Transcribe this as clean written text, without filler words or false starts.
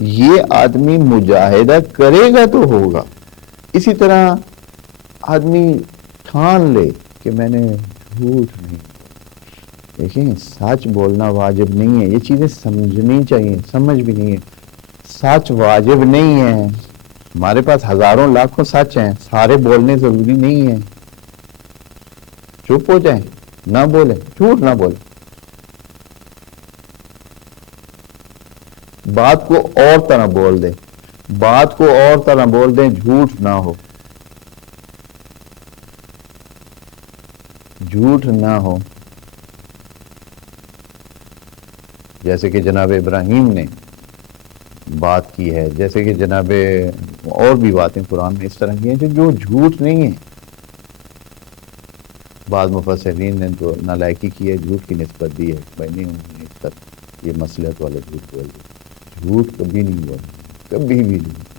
یہ آدمی مجاہدہ کرے گا تو ہوگا. اسی طرح آدمی ٹھان لے کہ میں نے جھوٹ نہیں. دیکھیں سچ بولنا واجب نہیں ہے، یہ چیزیں سمجھنی چاہیے، سمجھ بھی نہیں ہے. سچ واجب نہیں ہے. ہمارے پاس ہزاروں لاکھوں سچ ہیں، سارے بولنے ضروری نہیں ہے. چپ ہو جائیں، نہ بولیں، جھوٹ نہ بولیں. بات کو اور طرح بول دیں، بات کو اور طرح بول دیں، جھوٹ نہ ہو، جھوٹ نہ ہو. جیسے کہ جناب ابراہیم نے بات کی ہے، جیسے کہ جناب اور بھی باتیں قرآن میں اس طرح کی ہیں جو جھوٹ نہیں ہے. بعض مفسرین نے تو نالائکی کی ہے، جھوٹ کی نسبت دی ہے، بھائی نہیں انہوں نے اس طرح یہ مصلحت والا جھوٹ بول دیا. جھوٹ کبھی نہیں بولنا، کبھی بھی نہیں.